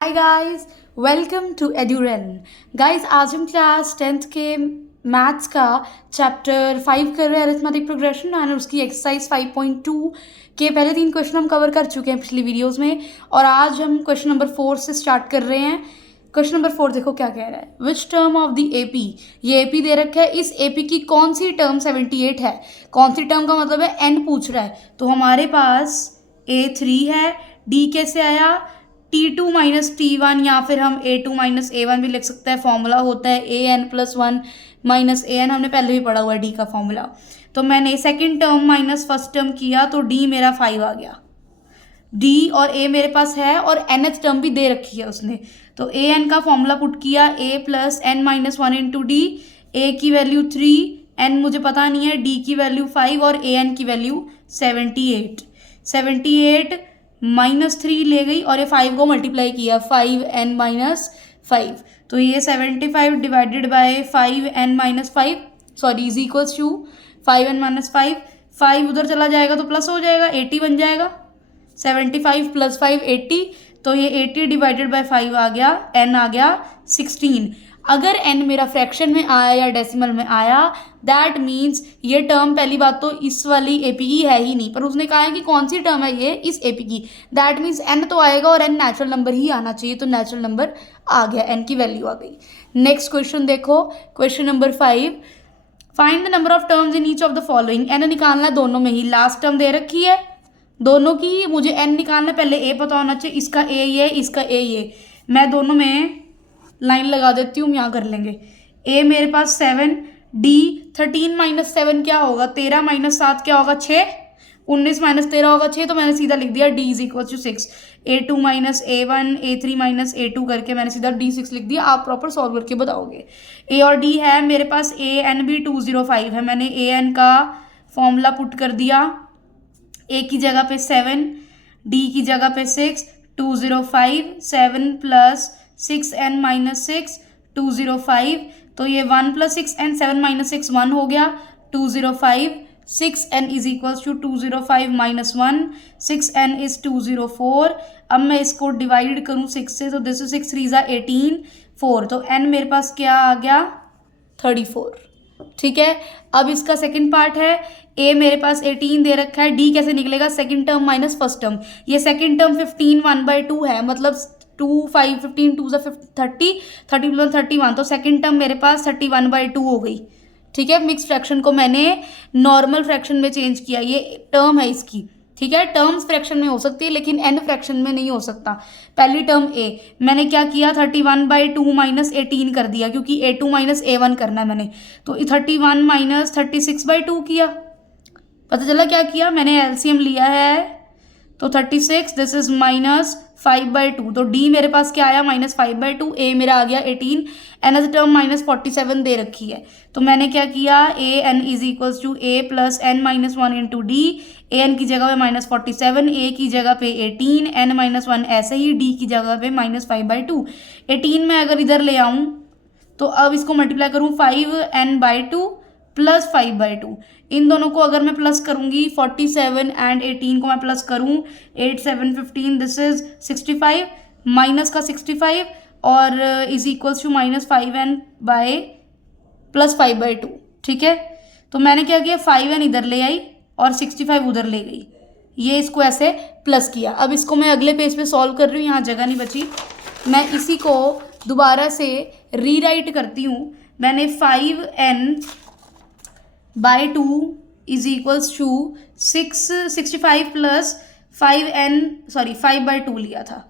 Hi guys, welcome to एड्यूरेन। Guys, आज हम क्लास 10th के मैथ्स का चैप्टर 5 कर रहे हैं, अरिथमेटिक प्रोग्रेशन, और उसकी एक्सरसाइज 5.2 के पहले 3 क्वेश्चन हम कवर कर चुके हैं पिछली वीडियोस में। और आज हम क्वेश्चन नंबर 4 से स्टार्ट कर रहे हैं। क्वेश्चन नंबर 4 देखो क्या कह रहा है। Which term of the AP, ये एपी दे रखा है, इस एपी की कौन सी टर्म 78 है। कौन सी टर्म का मतलब है एन पूछ रहा है। तो हमारे पास A3 है, डी कैसे आया, T2 माइनस T1, या फिर हम A2 माइनस A1 भी लिख सकते हैं। फॉर्मूला होता है AN+1 माइनस AN, हमने पहले भी पढ़ा हुआ है डी का फॉर्मूला। तो मैंने second term minus first term किया तो डी मेरा 5 आ गया। डी और ए मेरे पास है और nth टर्म भी दे रखी है उसने। तो ए एन का फॉर्मूला पुट किया, a plus n minus 1 into D. A की वैल्यू 3, एन मुझे पता नहीं है, डी की वैल्यू 5 और ए एन की वैल्यू 78। 78 माइनस 3 ले गई और ये 5 को मल्टीप्लाई किया, 5n माइनस 5। तो ये 75 divided by 5n minus 5 sorry is equals to 5n minus 5। 5 उधर चला जाएगा तो प्लस हो जाएगा, 80 बन जाएगा। 75 प्लस 5 80, तो ये 80 डिवाइडेड बाय 5 आ गया, n आ गया 16। अगर n मेरा फ्रैक्शन में आया या डेसिमल में आया, दैट मीन्स ये टर्म, पहली बात तो इस वाली एपी की है ही नहीं, पर उसने कहा है कि कौन सी टर्म है ये इस एपी की। दैट मीन्स n तो आएगा और n नेचुरल नंबर ही आना चाहिए, तो नेचुरल नंबर आ गया, n की वैल्यू आ गई। नेक्स्ट क्वेश्चन देखो, question number 5। Find the number of terms in each of the following. n निकालना है दोनों में ही, लास्ट टर्म दे रखी है दोनों की, मुझे n निकालना, पहले ए पता होना चाहिए, इसका ए ये, इसका ए ये। मैं दोनों में लाइन लगा देती हूँ, यहाँ कर लेंगे। ए मेरे पास 7, डी 13 माइनस 7 क्या होगा, 13 माइनस 7 क्या होगा 6, 19 माइनस 13 होगा 6, तो मैंने सीधा लिख दिया D is equal to 6। A2 minus A1, A3 minus A2 करके मैंने सीधा D6 लिख दिया। आप प्रॉपर सॉल्व करके बताओगे। ए और डी है मेरे पास, AN भी 205 है, मैंने AN का फॉर्मूला पुट कर दिया। ए की जगह पे 7, डी की जगह पे 6, 205, 7 प्लस 6n माइनस 6, 205। तो ये 1 प्लस 6n, 7 माइनस 6 1 हो गया, 205। 6n is equals to 205 minus 1, 6n is 204। अब मैं इसको डिवाइड करूँ 6 से, तो दिस इज 6 3 ज़ा 18, 4, तो n मेरे पास क्या आ गया 34। ठीक है, अब इसका सेकंड पार्ट है। ए मेरे पास 18 दे रखा है, डी कैसे निकलेगा, second term minus first term. ये सेकंड टर्म 15 1/2 है, मतलब 2 5 15 2 30, 30 प्लस 31, तो सेकंड टर्म मेरे पास 31/2 हो गई। ठीक है, मिक्स फ्रैक्शन को मैंने नॉर्मल फ्रैक्शन में चेंज किया, ये टर्म है इसकी। ठीक है, टर्म्स फ्रैक्शन में हो सकती है लेकिन एन फ्रैक्शन में नहीं हो सकता। पहली टर्म ए, मैंने क्या किया 31/2 माइनस 18 कर दिया, क्योंकि A2 माइनस A1 करना है मैंने। तो 31 माइनस 36/2 किया। पता चला क्या किया, मैंने एलसीएम लिया है, तो 36, दिस इज माइनस 5/2। तो डी मेरे पास क्या आया -5/2, ए मेरा आ गया 18, एन टर्म -47 दे रखी है। तो मैंने क्या किया, a n is equals to a plus n minus 1 into D. A N की जगह पे -47, ए की जगह पे 18, एन माइनस 1 ऐसे ही, डी की जगह पे -5/2। 18 में अगर इधर ले आऊँ तो अब इसको मल्टीप्लाई करूँ 5n/2 प्लस 5/2। इन दोनों को अगर मैं प्लस करूँगी, 47 एंड 18 को मैं प्लस करूँ, 8 7 15, दिस इज 65, माइनस का 65 और is equals to -5n by plus 5/2। ठीक है, तो मैंने क्या किया, 5n इधर ले आई और 65 उधर ले गई, ये इसको ऐसे प्लस किया। अब इसको मैं अगले पेज पे सॉल्व कर रही हूँ, यहाँ जगह नहीं बची, मैं इसी को दोबारा से रीराइट करती हूँ। मैंने 5n/2 is equals to 65 plus 5/2 लिया था,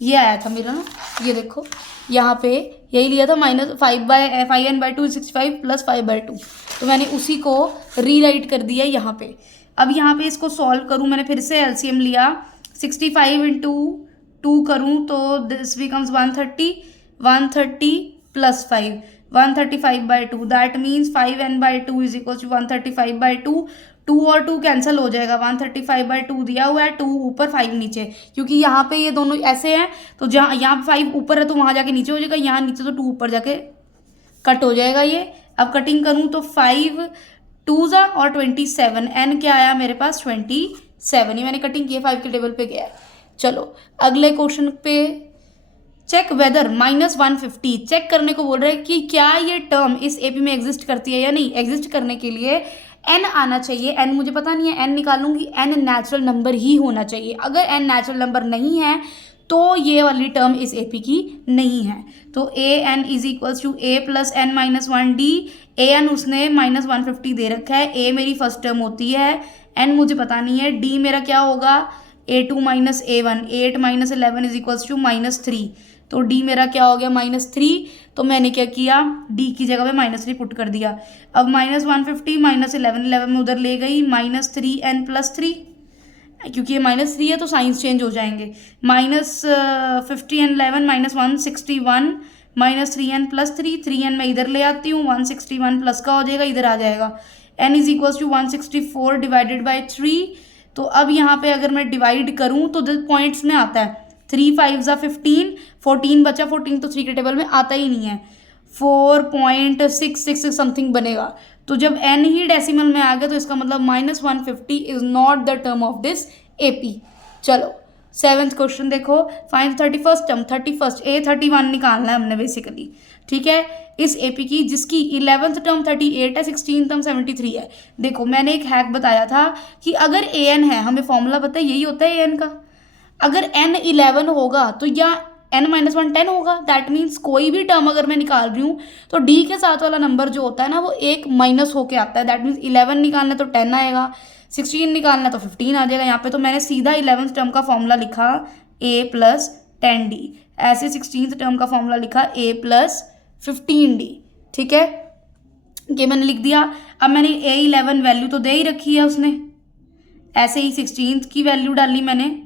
ये आया था मेरा ना, ये देखो यहाँ पे यही लिया था, -5n/2 65 प्लस 5/2। तो मैंने उसी को रीराइट कर दिया यहाँ पे। अब यहाँ पे इसको सॉल्व करूँ, मैंने फिर से एलसीएम लिया, 65 इंटू 2 करूँ तो this becomes 130, 130 plus 5, 135/2, that means 5n/2 is equal to 135/2। 2 और 2 कैंसिल हो जाएगा, 135/2 दिया हुआ है, 2 ऊपर 5 नीचे, क्योंकि यहाँ पे ये दोनों ऐसे हैं, तो जहाँ यहाँ पे 5 ऊपर है तो वहाँ जाके नीचे हो जाएगा, यहाँ नीचे तो 2 ऊपर जाके कट हो जाएगा ये। अब कटिंग करूँ तो 5 2 ज़ा और 27, एन क्या आया मेरे पास 27, ये मैंने कटिंग किया, 5 के टेबल पे गया है। चलो अगले क्वेश्चन पे चेक वेदर -150, चेक करने को बोल रहा है कि क्या ये टर्म इस एपी में एग्जिस्ट करती है या नहीं। एग्जिस्ट करने के लिए एन आना चाहिए, एन मुझे पता नहीं है, एन निकालूंगी, एन नेचुरल नंबर ही होना चाहिए। अगर एन नेचुरल नंबर नहीं है तो ये वाली टर्म इस एपी की नहीं है। तो a n is equals to a plus n minus 1d। A n उसने -150 दे रखा है, ए मेरी फर्स्ट टर्म होती है, एन मुझे पता नहीं है, डी मेरा क्या होगा a2 minus a1, 8 minus 11 is equals to -3। तो डी मेरा क्या हो गया -3। तो मैंने क्या किया, डी की जगह पे -3 पुट कर दिया। अब -150 माइनस 11 में उधर ले गई, -3n प्लस 3, क्योंकि ये -3 है तो साइंस चेंज हो जाएंगे। -50n11 -161 -3n प्लस 3, 3n मैं इधर ले आती हूँ, 161 प्लस का हो जाएगा, इधर आ जाएगा। n is equals to 164 divided by 3। तो अब यहाँ पे अगर मैं डिवाइड करूँ तो पॉइंट्स में आता है 3 5 15, 14 बचा, 14 तो 3 के टेबल में आता ही नहीं है, 4.666 समथिंग बनेगा। तो जब n ही डेसिमल में आ गया तो इसका मतलब -150 is not the term of this AP. चलो 7th क्वेश्चन देखो, find 31st term. 31st A31 निकालना है हमने बेसिकली, ठीक है, इस एपी की जिसकी 11th टर्म 38 है, 16th टर्म 73 है। देखो मैंने एक हैक बताया था कि अगर an है, हमें फॉर्मूला पता है यही होता है an का, अगर n 11 होगा तो या n-1 10 होगा। दैट मीन्स कोई भी टर्म अगर मैं निकाल रही हूँ तो d के साथ वाला नंबर जो होता है ना वो एक माइनस होके आता है। दैट मीन्स 11 निकालना तो 10 आएगा, 16 निकालना तो 15 आ जाएगा। यहाँ पे तो मैंने सीधा 11th टर्म का फॉर्मूला लिखा a प्लस 10d, ऐसे 16th टर्म का फॉर्मूला लिखा a प्लस 15d, ठीक है, ये मैंने लिख दिया। अब मैंने A11 वैल्यू तो दे ही रखी है उसने, ऐसे ही 16th की वैल्यू डाली मैंने,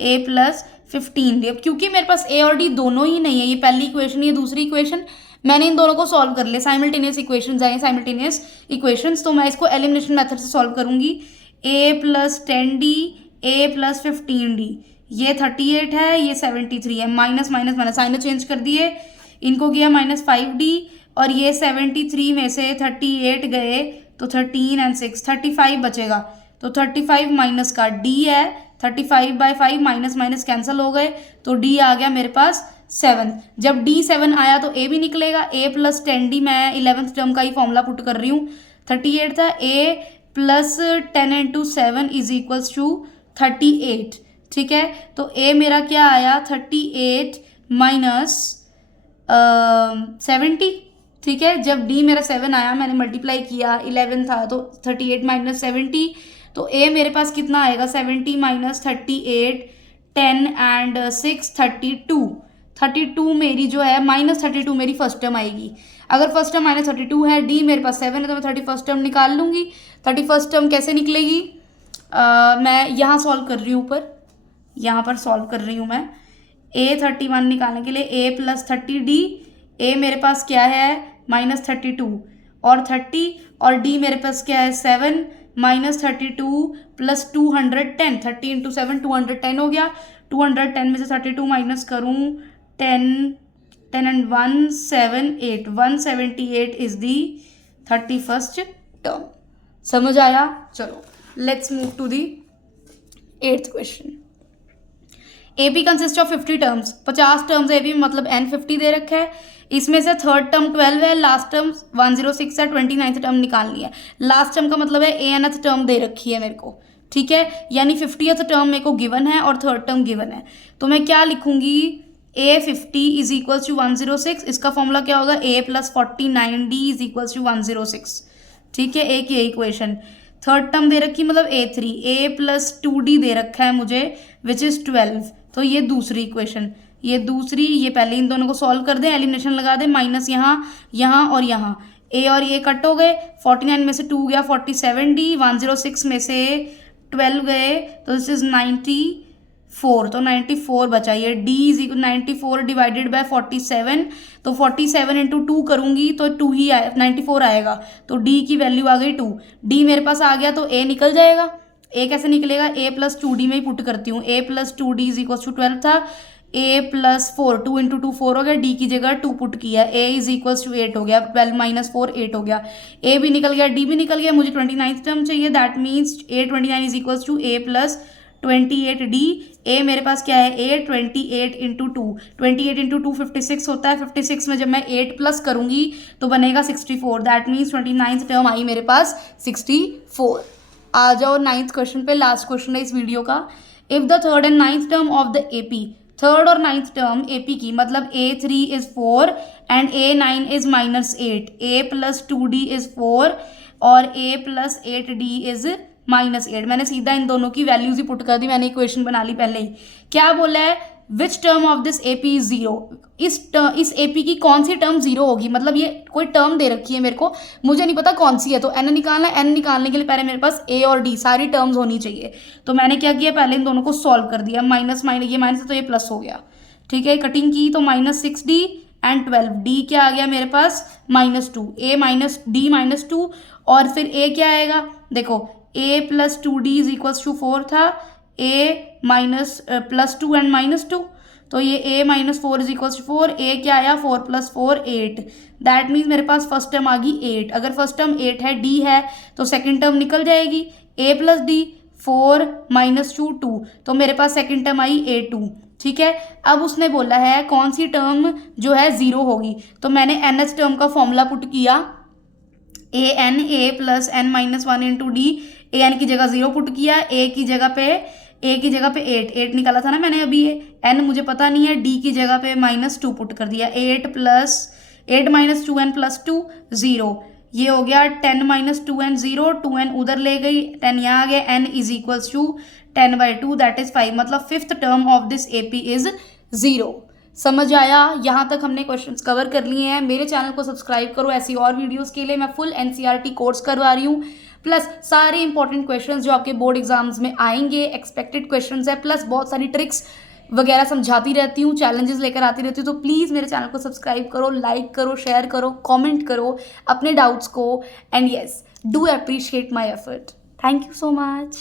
a प्लस 15d। अब क्योंकि मेरे पास a और d दोनों ही नहीं है, ये पहली इक्वेशन, ये दूसरी इक्वेशन, मैंने इन दोनों को सॉल्व कर लिया। साइमल्टेनियस इक्वेशंस आए, साइमल्टेनियस इक्वेशंस, तो मैं इसको एलिमिनेशन मेथड से सॉल्व करूंगी। a plus 10d, a plus 15d, ये 38 है, ये 73 है, minus minus minus sign change कर दिए, इनको किया -5d, और ये 73 में से 38 गए तो 13 and 6 35 बचेगा। तो 35 माइनस का d है, 35/5 माइनस माइनस कैंसिल हो गए, तो d आ गया मेरे पास 7। जब d 7 आया तो a भी निकलेगा, a प्लस 10d, मैं 11th टर्म का ही फॉर्मूला पुट कर रही हूँ, 38 था, a plus 10 into 7 is equals to 38, ठीक है। तो a मेरा क्या आया 38 माइनस 70, ठीक है। जब d मेरा 7 आया मैंने मल्टीप्लाई किया, 11 था तो 38 माइनस 70, तो a मेरे पास कितना आएगा 70 माइनस 38, 10 and 6 32 मेरी जो है -32 मेरी फर्स्ट टर्म आएगी। अगर फर्स्ट टर्म -32 है, d मेरे पास 7 है, तो मैं 31st टर्म निकाल लूँगी। 31st टर्म कैसे निकलेगी, मैं यहाँ सॉल्व कर रही हूँ, ऊपर यहाँ पर सॉल्व कर रही हूँ मैं। A31 निकालने के लिए a प्लस 30d, a मेरे पास क्या है -32 और 30, और d मेरे पास क्या है 7 -32 प्लस 210, 30 इंटू 7 210 हो गया। 210 में से 32 माइनस करूँ 10 and 178, 178 is the 31st term. समझ आया? चलो let's move to the 8th question. AP consist of 50 terms, 50 terms AP में, मतलब n 50 दे रखा है, इसमें से थर्ड टर्म 12 है, लास्ट टर्म 106 है, 29th टर्म निकालनी है। लास्ट टर्म का मतलब है anth टर्म दे रखी है मेरे को, ठीक है, यानी 50th टर्म मेरे को गिवन है और थर्ड टर्म गिवन है। तो मैं क्या लिखूंगी, A50 इज इक्वल्स टू 106, इसका फॉर्मूला क्या होगा a plus 49d is equals to 106, ठीक है, एक ये इक्वेशन। थर्ड टर्म दे रखी मतलब A3, a प्लस 2d दे रखा है मुझे विच इज़ 12, तो ये दूसरी इक्वेशन, ये दूसरी, ये पहले इन दोनों को सॉल्व कर दें, एलिमिनेशन लगा दें, माइनस यहाँ और यहाँ, a और ये कट हो गए, 49 में से 2 गया 47d, 106 में से 12 गए तो दिस इज 94, तो 94 बचा। ये d इज 94 डिवाइडेड बाय 47, तो 47 इंटू 2 करूँगी तो 2 ही आए, 94 आएगा, तो d की वैल्यू आ गई 2। d मेरे पास आ गया तो a निकल जाएगा। a कैसे निकलेगा, a प्लस 2d में ही पुट करती हूँ, a plus 2d is equal to 12 था, a प्लस 4, 2 इंटू 2 4 हो गया, d की जगह 2 पुट किया, a इज इक्वल्स टू 8 हो गया, 12 माइनस 4 8 हो गया, a भी निकल गया, d भी निकल गया, मुझे 29th टर्म चाहिए, that means A29 is equals to a plus 28D, ए मेरे पास क्या है ए 28 इंटू 2, 28 इंटू 2 56 होता है, 56 में जब मैं 8 प्लस करूँगी तो बनेगा 64, दैट मीन्स 29th टर्म आई मेरे पास 64। आ जाओ 9th क्वेश्चन पे, लास्ट क्वेश्चन है इस वीडियो का। If the third and 9th term of the AP, third और 9th टर्म एपी की, मतलब A3 is 4 and A9 is -8, A plus 2D is 4 और A प्लस 8D इज -8। मैंने सीधा इन दोनों की वैल्यूज ही पुट कर दी, मैंने इक्वेशन बना ली पहले ही। क्या बोला है, which term of this AP is 0, इस एपी की कौन सी टर्म 0 होगी, मतलब ये कोई टर्म दे रखी है मेरे को, मुझे नहीं पता कौन सी है, तो एन निकालना है। एन निकालने के लिए पहले मेरे पास ए और डी सारी टर्म्स होनी चाहिए। तो मैंने क्या किया, पहले इन दोनों को सॉल्व कर दिया, माइनस माइनस ये माइनस है तो ये प्लस हो गया, ठीक है। कटिंग की तो -6D एंड 12D क्या आ गया मेरे पास -2, ए माइनस डी -2 और फिर ए क्या आएगा, देखो a plus 2D is equals to 4 था, a माइनस प्लस 2 एंड -2, तो ये a minus 4 is equals to 4, a क्या आया 4 प्लस 4 8, दैट मीन्स मेरे पास फर्स्ट टर्म आ गई 8। अगर फर्स्ट टर्म 8 है, d है, तो सेकंड टर्म निकल जाएगी, a प्लस डी 4 -2 2, तो मेरे पास सेकंड टर्म आई a2, ठीक है। अब उसने बोला है कौन सी टर्म जो है 0 होगी, तो मैंने NH टर्म का फॉर्मूला पुट किया, a plus n minus 1 into D, A N की जगह 0 पुट किया, ए की जगह पे 8 निकाला था ना मैंने अभी, ये एन मुझे पता नहीं है, डी की जगह पे -2 पुट कर दिया, 8 माइनस 2n प्लस 2 0, ये हो गया 10 माइनस 2n 0, 2n उधर ले गई, 10 यहाँ आ गया, n is equals to 10/2 that is 5, मतलब fifth term of this AP is 0। समझ आया? यहाँ तक हमने क्वेश्चंस कवर कर लिए हैं। मेरे चैनल को सब्सक्राइब करो, ऐसी और वीडियोस के लिए मैं फुल NCERT कोर्स करवा रही हूँ, प्लस सारे इंपॉर्टेंट क्वेश्चंस जो आपके बोर्ड एग्जाम्स में आएंगे, एक्सपेक्टेड क्वेश्चंस है, प्लस बहुत सारी ट्रिक्स वगैरह समझाती रहती हूँ, चैलेंजेस लेकर आती रहती हूँ। तो प्लीज़ मेरे चैनल को सब्सक्राइब करो, लाइक करो, शेयर करो, कॉमेंट करो अपने डाउट्स को, and yes do appreciate my effort. Thank you so much.